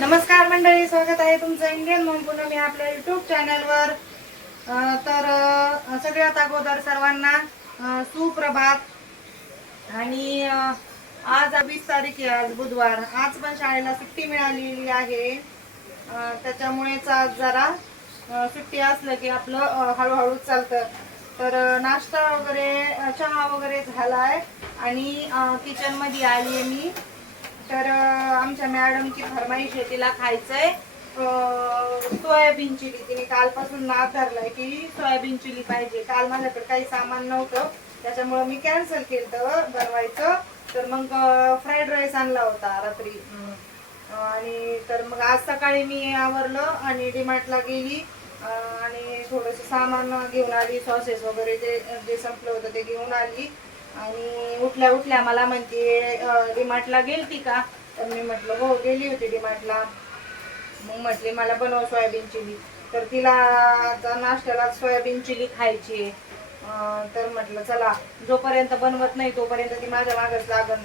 नमस्कार मंडळी स्वागत आहे तुमचं इंडियन मॉम पुन्हा मी आपल्या युट्यूब चॅनलवर तर सगळ्यात अगोदर सर्वांना सुप्रभात. आणि आज वीस तारीख आहे आज बुधवार. आज पण शाळेला सुट्टी मिळालेली आहे. त्याच्यामुळेच आज जरा सुट्टी असलं की आपलं हळूहळू चालतं. तर नाश्ता वगैरे चहा वगैरे झाला आहे आणि किचनमध्ये आली आहे मी. तर आमच्या मॅडमची फरमाईश आहे तिला खायचंय. Soybean chilli. तिने कालपासून नाद धरलाय की सोयाबीन चिली पाहिजे. काल माझ्याकडे काही सामान नव्हतं. त्याच्यामुळं मी कॅन्सल केलं बनवायचं. तर मग फ्राईड राईस आणला होता रात्री. आणि तर मग आज सकाळी मी आवरलं आणि डीमार्टला गेली. आणि थोडंसं सामान घेऊन आली. सॉसेस वगैरे ते जे संपलं होतं ते घेऊन आली. आणि उठल्या उठल्या मला म्हणते डीमार्टला गेलती का? तर मी म्हटलं हो गेली होती डीमार्टला. मग म्हटली मला बनव सोयाबीन चिली. तर तिला आता नाश्त्याला सोयाबीन चिली खायची आहे. तर म्हटलं चला जोपर्यंत बनवत नाही तोपर्यंत ती माझ्या मागच लागन.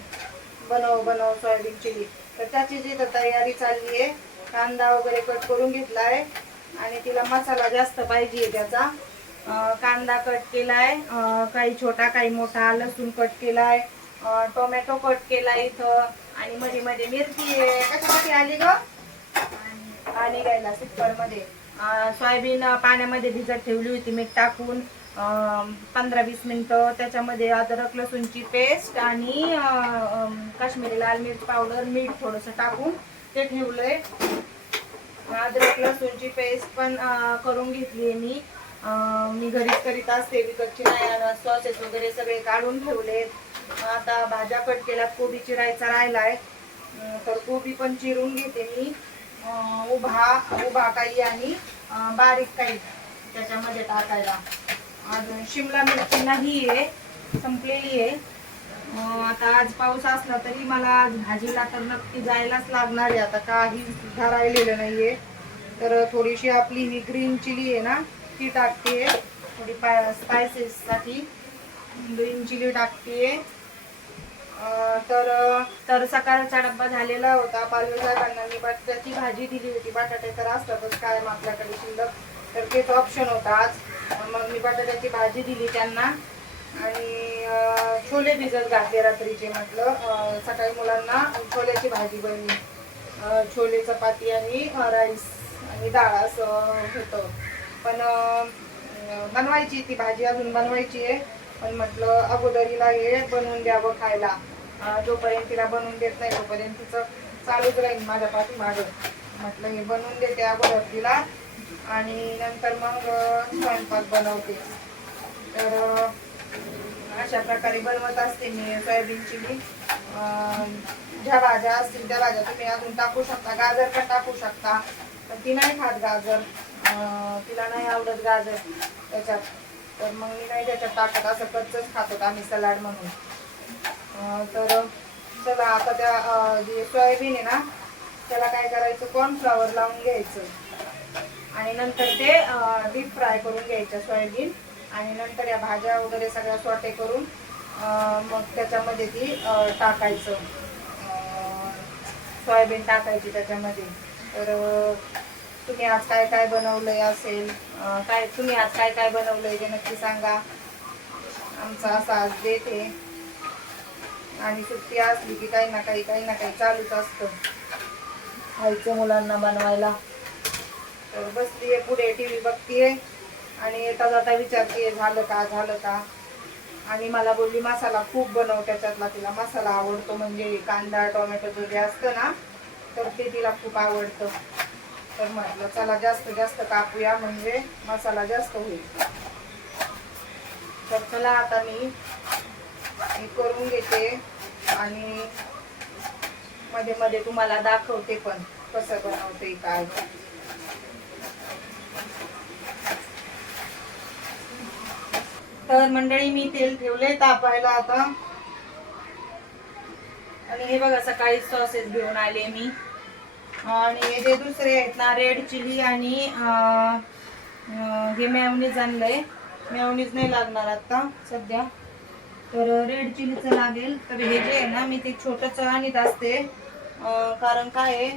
बनव बनव सोयाबीन चिली. तर त्याची जी तर तयारी चालली आहे कांदा वगैरे कट करून घेतला आहे. आणि तिला मसाला जास्त पाहिजे त्याचा. कांदा कट केलाय. काही छोटा काही मोठा लसूण कट केलाय. टोमॅटो कट केलाय इथं. आणि मध्ये मध्ये मिरची आहे. कशासाठी आली ग? पाणी घ्यायला सिप्परमध्ये सोयाबीन पाण्यामध्ये भिजत ठेवली होती मीठ टाकून. पंधरा वीस मिनटं. त्याच्यामध्ये अद्रक लसूणची पेस्ट आणि काश्मीरी लाल मिर्च पावडर मीठ थोडंसं टाकून ते ठेवलंय. अद्रक लसूणची पेस्ट पण करून घेतली मी. मी घरीच करीत असते विकतची नाही सॉसेस वगैरे सगळे काढून ठेवले. आता भाज्या कट केल्या कोबी चिरायचा राहिलाय. तर कोबी पण चिरून घेते मी. उभा उभा काही आणि बारीक काही त्याच्यामध्ये टाकायला. अजून शिमला मिरची नाही आहे संपलेली आहे. आता आज पाऊस असला तरी मला आज भाजीला तर नक्की जायलाच लागणार आहे. आता काही सुद्धा राहिलेलं नाहीये. तर थोडीशी आपली ही ग्रीन चिली आहे ना ती टाकते थोडी स्पायसेससाठी ग्रीन चिली टाकते तर तर सकाळचा डब्बा झालेला होता. पालवी मी बटाट्याची भाजी दिली होती. बटाटे तर असतातच कायम आपल्याकडे शिल्लक. तर तेच ऑप्शन होता आज. मग मी बटाट्याची भाजी दिली त्यांना. आणि छोले भिजत घातले रात्रीचे म्हटलं. सकाळी मुलांना छोल्याची भाजी बनली. छोले चपाती आणि राईस आणि डाळ असं होतं. पण बनवायची ती भाजी अजून बनवायची आहे. पण म्हटलं अगोदरीला हे बनवून द्यावं खायला. जोपर्यंत तिला बनवून देत नाही तोपर्यंत तिचं चालूच राहील माझ्या पाठीमागं. म्हटलं हे बनवून देते अगोदर तिला. आणि नंतर मग स्वयंपाक बनवते. तर अशा प्रकारे बनवत असते मी सोयाबीन चिली. ज्या भाज्या असतील त्या भाज्या तुम्ही अजून टाकू शकता गाजर पण टाकू शकता. पण ती नाही खात गाजर. तिला नाही आवडत गाजर त्याच्यात. तर मग मी नाही त्याच्यात टाकत असं कच्चच खातो आम्ही सलाड म्हणून. तर चला आता त्या जे सोयाबीन आहे ना त्याला काय करायचं कॉर्नफ्लॉवर लावून घ्यायचं. आणि नंतर ते डीप फ्राय करून घ्यायचं सोयाबीन. आणि नंतर या भाज्या वगैरे सगळ्या सॉटे करून मग त्याच्यामध्ये ती टाकायचं. सोयाबीन टाकायची त्याच्यामध्ये. तर तुम्ही आज काय काय बनवलंय असेल? काय तुम्ही आज काय काय बनवलंय ते नक्की सांगा. आमचा असा आज देत आहे. आणि सुट्टी असली की काही ना काही काही ना काही चालूच असतं. खायचं मुलांना बनवायला. तर बसलीये पुढे टी व्ही बघतीये. आणि येता जाता विचारतीये झालं का झालं का? आणि मला बोलली मसाला खूप बनव त्याच्यातला तिला मसाला आवडतो म्हणजे कांदा टोमॅटो जे असतं ना तर ते तिला खूप आवडतं. तर म्हटलं चला जास्त जास्त कापूया म्हणजे मसाला जास्त होईल. तर चला आता मी करून घेते आणि मध्ये मध्ये तुम्हाला दाखवते पण कसं बनवते काय. तर मंडळी मी तेल ठेवले तापायला आता. आणि हे बघा सकाळी सॉसेस घेऊन आले मी. आणि हे जे दुसरे आहेत ना रेड चिली आणि हे मेवनीज आणलंय. मेवनीज नाही लागणार आता सध्या. तर रेड चिलीचं लागेल. तर हे जे आहे ना मी ते छोटंसं आणत असते. कारण काय आहे?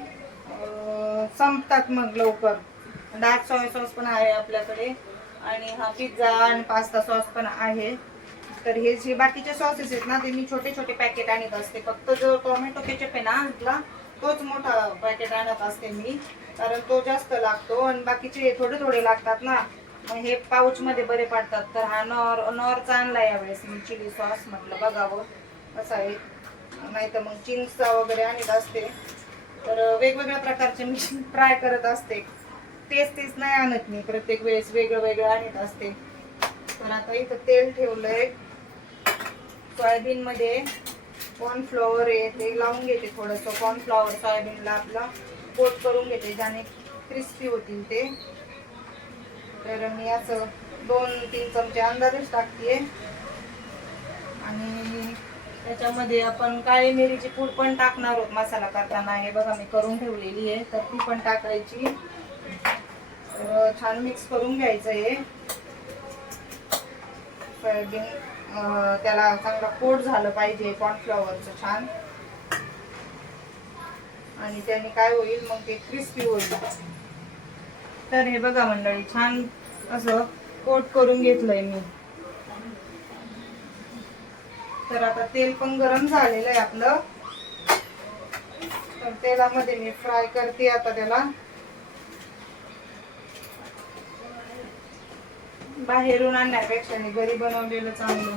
संपतात मग लवकर. डार्क सॉय सॉस पण आहे आपल्याकडे. आणि हा पिझ्झा आणि पास्ता सॉस पण आहे. तर हे जे बाकीचे सॉसेस आहेत ना ते मी छोटे छोटे पॅकेट आणत असते. फक्त जो टोमॅटो केचप आहे ना आपला तोच मोठा पॅकेट आणत असते मी. कारण तो जास्त लागतो आणि बाकीचे थोडे थोडे लागतात ना. मग हे पाऊच मध्ये बरे पडतात. तर हा नॉर नॉरचा आणला यावेळेस. मी चिली सॉस म्हटलं बघावं. असं आहे. नाही तर मग चिंग्सचा वगैरे आणत असते. तर वेगवेगळ्या प्रकारचे मी ट्राय करत असते. तेच तेच नाही आणत मी. प्रत्येक वेळेस वेगळं वेगळं आणत असते. तर आता इथं तेल ठेवलंय. सोयाबीन मध्ये कॉर्नफ्लॉवर आहे ते लावून घेते थोडंसं. कॉर्नफ्लॉवर सोयाबीनला आपलं कोट करून घेते ज्याने क्रिस्पी होतील ते. तर मी असं दोन तीन चमचे अंदाजच टाकते आणि त्याच्यामध्ये आपण काळी मिरीची पूड पण टाकणार आहोत मसाला करताना. हे बघा मी करून ठेवलेली आहे तर ती पण टाकायची. तर छान मिक्स करून घ्यायचं हे सोयाबीन त्याला चांगला कोट झालं पाहिजे कॉर्नफ्लॉवरचं छान. आणि त्याने काय होईल मग ते क्रिस्पी होईल. तर हे बघा मंडळी छान असं कोट करून घेतलंय मी. तर आता तेल पण गरम झालेलं आहे आपलं. तर तेलामध्ये मी फ्राय करते आता त्याला. बाहेरून आणण्यापेक्षा घरी बनवलेलं चांगलं.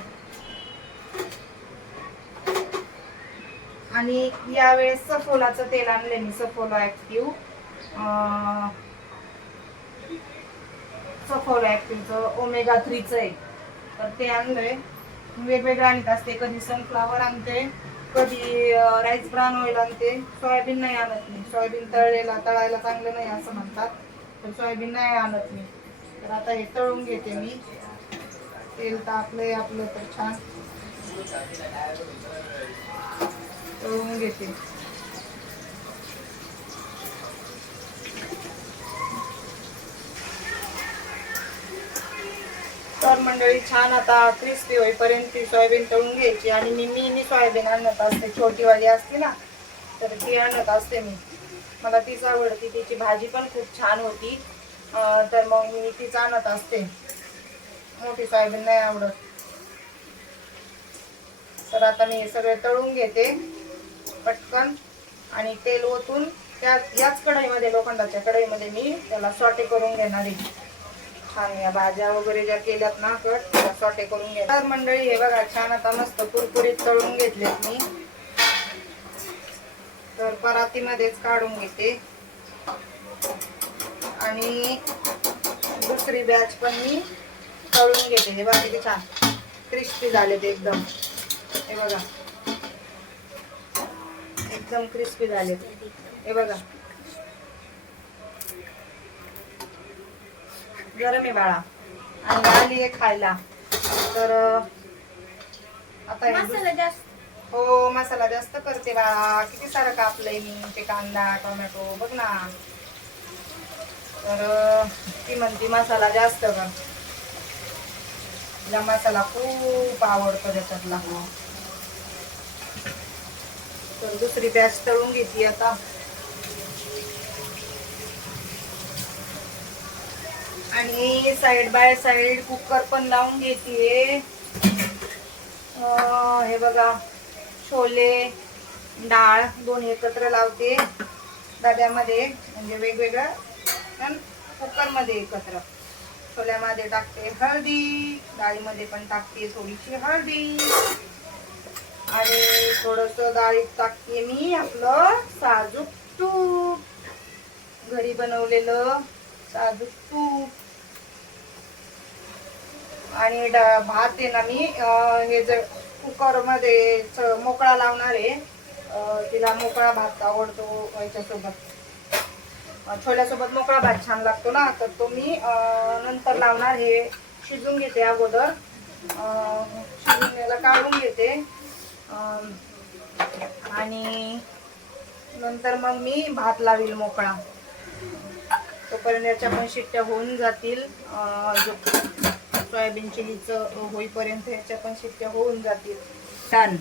आणि यावेळेस सफोलाचं तेल आणले मी सफोला ऍक्टिव्ह सफोला ऍक्टिव्हचं ओमेगा थ्रीचं आहे तर ते आणलंय. वेगवेगळं आणत असते कधी सनफ्लावर आणते कधी राईस ब्राऊन ऑइल आणते. सोयाबीन नाही आणत मी. सोयाबीन तळलेला तळायला चांगलं नाही असं म्हणतात. तर सोयाबीन नाही आणत मी. तर आता हे तळून घेते मी. तेल तापलंय आपलं तर छान. तळून घेते. तर मंडळी छान आता क्रिस्पी होईपर्यंत ती सोयाबीन तळून घ्यायची. आणि मी मिनी सोयाबीन आणत असते. छोटीवाली असते ना तर ती आणत असते मी. मला तीच आवडती. तिची भाजी पण खूप छान होती. तर मग मी तीच आणत असते. मोठी सोयाबीन नाही आवडत. तर आता मी हे सगळे तळून घेते पटकन. आणि तेल ओतून त्या याच कढईमध्ये लोखंडाच्या कढईमध्ये मी त्याला सॉटे करून घेणार आहे. छान या भाज्या वगैरे ज्या केल्यात ना कट त्या सॉटे करून घ्या तर मंडळी हे बघा छान आता मस्त कुरकुरीत तळून घेतलेत मी. तर परातीमध्येच काढून घेते. आणि दुसरी बॅच पण मी तळून घेते. हे बघा किती छान. क्रिस्पी झाले ते एकदम. हे बघा. एकदम क्रिस्पी झाले हे बघा. गरम आहे बाळा. आणि आली आहे खायला. तर आता हे दुस- मसाला जास्त. हो मसाला जास्त करते बाळा. किती सारं कापलंय मी. ते कांदा टोमॅटो. बघ ना. तर ती म्हणती मसाला जास्त कर. तिला मसाला खूप आवडतो त्याच्यातला. तर दुसरी बॅच तळून घेतली आता. आणि साइड बाय साइड कुकर पण लावून घेते हे बघा छोले डाळ दोन्ही एकत्र लावते. डब्यामध्ये म्हणजे वेगवेगळं. पण कुकरमध्ये एकत्र. छोल्यामध्ये टाकते हळदी डाळीमध्ये पण टाकते थोडीशी हळदी. आणि थोडस डाळीत टाकते मी आपलं साजूक तूप. घरी बनवलेलं साजूक तूप. आणि भात आहे ना मी हे जर कुकरमध्ये मोकळा लावणार आहे. तिला मोकळा भात आवडतो याच्यासोबत. छोल्यासोबत मोकळा भात छान लागतो ना तर तो मी नंतर लावणार हे. शिजून घेते अगोदर. शिजून याला काढून घेते. आणि नंतर मग मी भात लावील मोकळा. तोपर्यंत याच्या पण शिट्ट्या होऊन जातील. सोयाबीन चिलीचं होईपर्यंत याच्या पण शिट्ट्या होऊन जातील. छान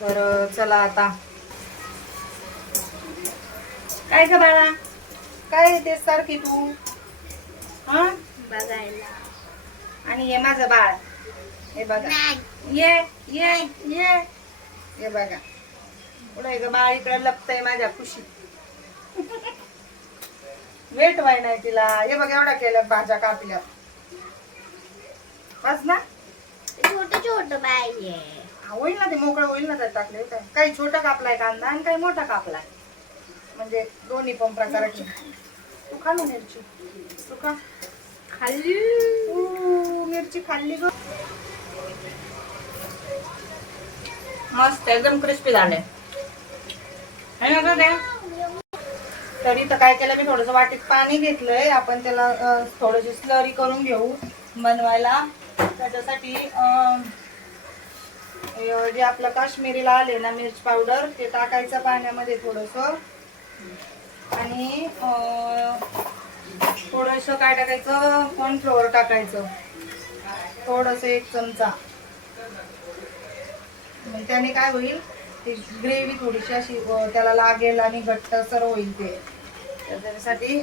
तर चला आता काय ग बाळा? काय ते सारखी तू? हा? बघायला. आणि हे माझं बाळ. हे बघा. ये ये ये. हे बघा. पुढे ग बाळ इकडे लपतय माझ्या खुशी वेट व्हाय नाही तिला. हे बघ एवढा केलं भाज्या कापल्या बस ना. छोट छोट हा, होईल ना ते मोकळं होईल ना त्यात टाकले. काय काही छोटा कापलाय कांदा आणि काही मोठा कापलाय. म्हणजे दोन्ही पण प्रकाराची. तू खा ना मिरची. तू खाल्ली. मिरची खाल्ली ग. मस्त एकदम क्रिस्पी झाले. ना? तरी तर काय केलं मी थोडस वाटीत पाणी घेतलंय. आपण त्याला थोडीशी स्लरी करून घेऊ बनवायला. त्याच्यासाठी जे आपलं काश्मीरीला आले ना मिरच पावडर ते टाकायचं पाण्यामध्ये थोडस. आणि थोडस काय टाकायचं? कॉर्नफ्लोअर टाकायचं? थोडस एक चमचा. मग त्याने काय होईल? ती ग्रेव्ही थोडीशी अशी त्याला लागेल आणि घट्ट सर होईल ते. तर त्याच्यासाठी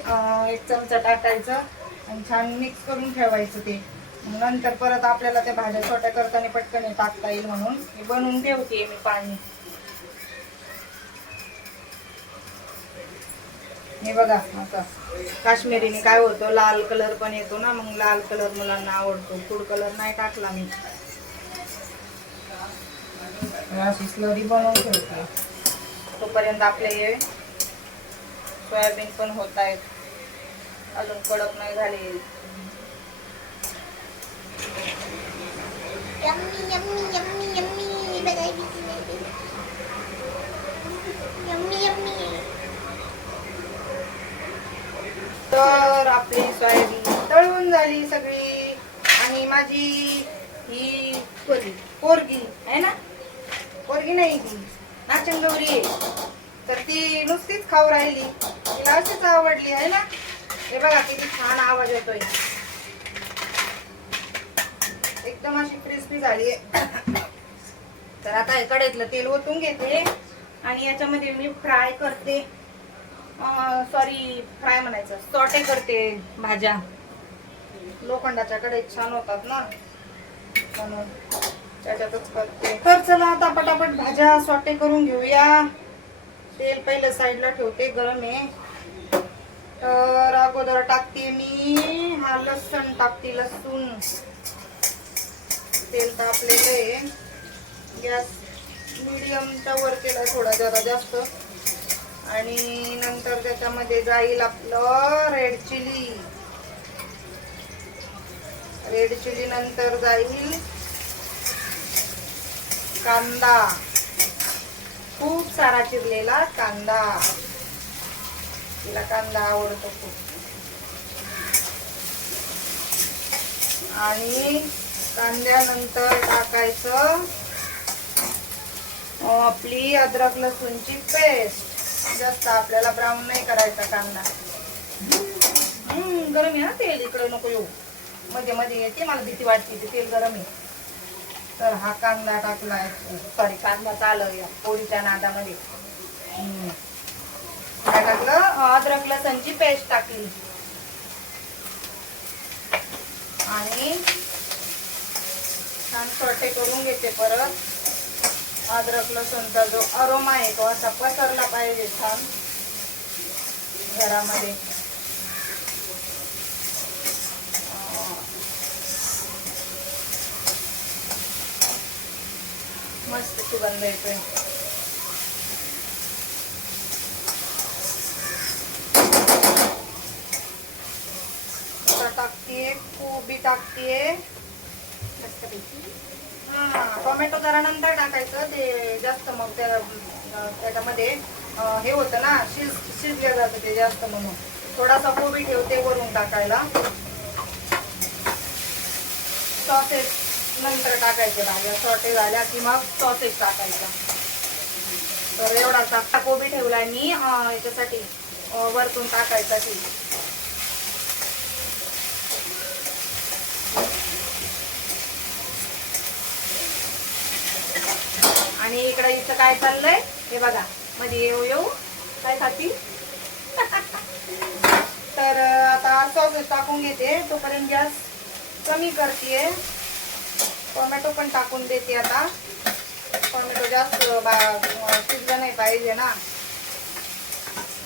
एक चमचा टाकायचं आणि छान मिक्स करून ठेवायचं ते. नंतर परत आपल्याला त्या भाज्या छोट्या करताना पटकन टाकता येईल म्हणून. मी बनवून ठेवते मी पाणी. हे बघा आता काश्मीरीने काय होतं लाल कलर पण येतो ना मग लाल कलर मुलांना आवडतो. फूड कलर नाही टाकला मी. अशी स्लरी बनवून ठेवते तोपर्यंत आपले हे सोयाबीन पण होत आहेत. अजून कडक नाही झाले. यम्मी यम्मी यम्मी यम्मी बघायची यम्मी यम्मी तर आपली सोयाबीन झाली सगळी आणि माझी ही पोरगी. आहे ना? पोरगी नाही ती. नाचनगौरी आहे. तर ती नुसतीच खाऊ राहिली. तिला अशीच आवडली आहे ना? हे बघा किती छान आवाज येतोय. एकदम अशी क्रिस्पी झाली तर आता कडेतलं तेल ओतून घेते आणि याच्यामध्ये मी फ्राय करते. सॉरी फ्राय म्हणायचं. सॉटे करते भाज्या. लोखंडाच्या कढईत छान होतात ना. म्हणून त्याच्यातच करते. तर चला आता पटापट भाज्या सॉटे करून घेऊया. तेल पहिलं साईडला ठेवते गरम आहे. तर अगोदर टाकते मी हा लसूण टाकते लसूण. तेल तापलेलं आहे. गॅस मिडियमच्या वर केला थोडा जरा जास्त. आणि नंतर त्याच्यामध्ये जाईल आपलं रेड चिली रेड चिली नंतर जाईल कांदा. खूप सारा चिरलेला कांदा. तिला कांदा आवडतो खूप. आणि कांद्यानंतर टाकायचं आपली अद्रक लसूणची पेस्ट. जास्त आपल्याला ब्राऊन नाही करायचा कांदा. गरम आहे ना तेल. इकडे नको येऊ. मध्ये मध्ये येते मला भीती वाटते ते तेल गरम आहे. तर हा कांदा टाकला सॉरी कांदा चालू या पोळीच्या नादामध्ये. काय टाकलं? अद्रक लसणची पेस्ट टाकली. आणि छान सोटे करून घेते परत. अद्रक लसूणचा जो अरोमा आहे तो असा पसरला पाहिजे छान. घरामध्ये. मस्त सुगंध येतोय टाकतीये कोबी टाकतीये. हा टोमॅटो जरा नंतर टाकायचं ते जास्त मग त्या त्याच्यामध्ये हे होतं ना शिज शिजलं जातं ते जास्त म्हणून. थोडासा कोबी ठेवते वरून टाकायला. सॉसेस. नंतर टाकायचे भाज्या. सॉटे झाल्या की मग सॉसेस टाकायचा. तर एवढा टाकता कोबी ठेवलाय मी याच्यासाठी वरतून वरतून टाकायसाठी. आणि इकडे इथं काय चाललंय? हे बघा. मध्ये येऊ येऊ. काय खाती तर आता सॉसेस टाकून घेते. तोपर्यंत गॅस कमी करते टोमॅटो पण टाकून देते आता. टोमॅटो जास्त बा- शिजलं नाही पाहिजे ना.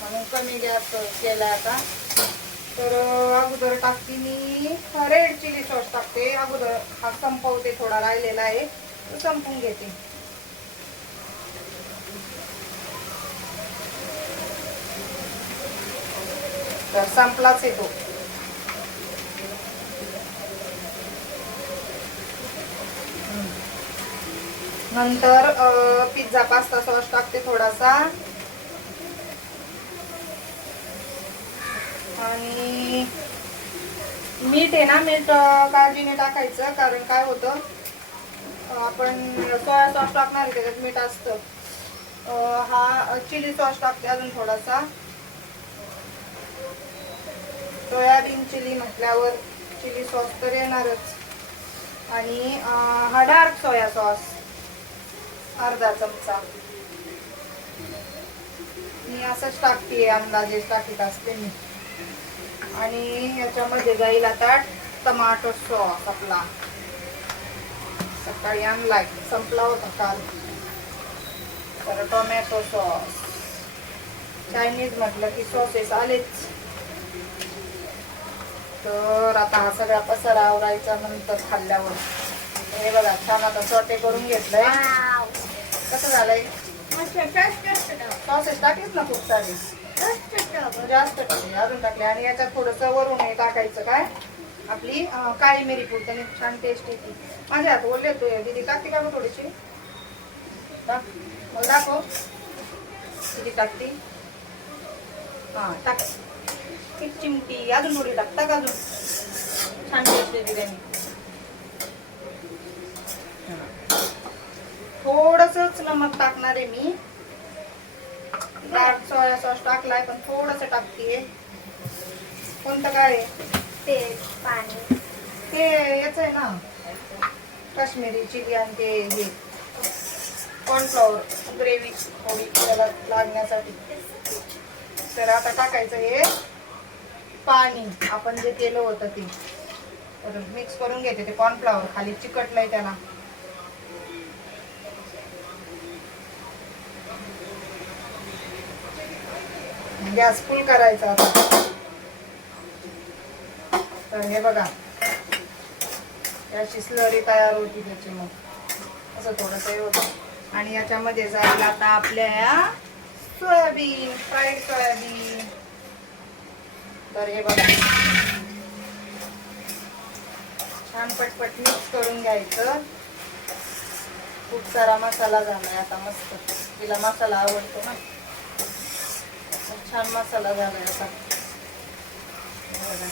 म्हणून कमी गॅस केला आता. तर अगोदर टाकते मी. रेड चिली सॉस टाकते. अगोदर हा संपवते थोडा राहिलेला आहे. तो संपून घेते. तर संपलाच येतो नंतर पिझ्झा पास्ता सॉस टाकते थोडासा. आणि मीठ आहे ना मीठ काळजीने टाकायचं कारण काय होतं आपण सोया सॉस टाकणार त्याच्यात मीठ असतं. हा चिली सॉस टाकते अजून थोडासा. सोयाबीन चिली म्हटल्यावर चिली सॉस तर येणारच. आणि हा डार्क सोया सॉस. अर्धा चमचा. मी असंच टाकते अंदाजे टाकीत असते मी. आणि याच्यामध्ये जाईल आता टमाटो सॉस आपला. सकाळी आणलाय संपला होता काल. तर टोमॅटो सॉस. चायनीज म्हटलं की सॉसेस आलेच. तर आता हा सगळा पसारा आवरायचा नंतर खाल्ल्यावर. हे बघा छान आता सोटे करून घेतलंय. कसं झालंय? सॉसेस टाकलेत ना खूप सारे. जास्त टाकले अजून टाकले. आणि याच्यात थोडस वरून हे टाकायचं काय? आपली काळी मिरी त्याने छान टेस्ट येते. माझ्या हात ओले येतोय दीदी टाकते का गं थोडीशी? टाक मग दाखव. किती टाकते. हा टाक. एक चिमटी. अजून थोडी टाक. टाक अजून. छान टेस्ट येते त्याने. थोडसच नमक टाकणार आहे मी. डार्क सोया सॉस टाकलाय पण थोडस टाकते कोणतं काय? तेल पाणी. ते याच आहे ना काश्मीरी चिली आणि ते हे. कॉर्नफ्लॉवर ग्रेव्ही थोडी त्याला लागण्यासाठी. तर आता टाकायचं हे पाणी. आपण जे केलं होतं ते. तर मिक्स करून घेते ते कॉर्नफ्लॉवर खाली चिकटलंय त्याला. गॅस फुल करायचा आता. तर हे बघा. याची स्लरी तयार होती त्याची मग असं थोडस हे होतं. आणि याच्यामध्ये जाईल आता आपल्या सोयाबीन फ्राईड सोयाबीन. तर हे बघा. छान पटपट मिक्स करून घ्यायचं. खूप सारा मसाला झालाय आता मस्त. तिला मसाला आवडतो ना. छान मसाला झालाय आता बघा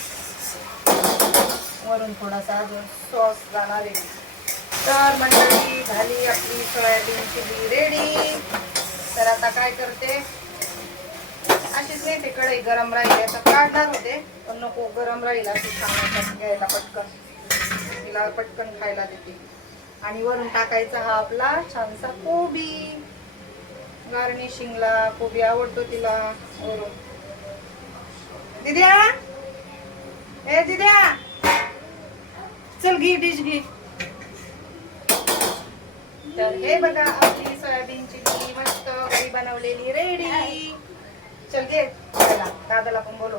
वरून थोडासा अजून सॉस जाणार आहे. तर मंडळी झाली आपली सोयाबीन चिली रेडी तर आता काय करते? अशीच नाही ते कढई गरम राहील आता काढणार होते. पण नको गरम राहील अशी छान घ्यायला पटकन. तिला पटकन खायला देते. आणि वरून टाकायचा हा आपला छानसा कोबी. गार्निशिंगला कोबी आवडतो तिला. वरून दिद्या! ए दिद्या! चल घे डिश घे. तर हे बघा आपली सोयाबीन चिली मस्त घरी बनवलेली रेडी चल घे. दादाला पण बोलो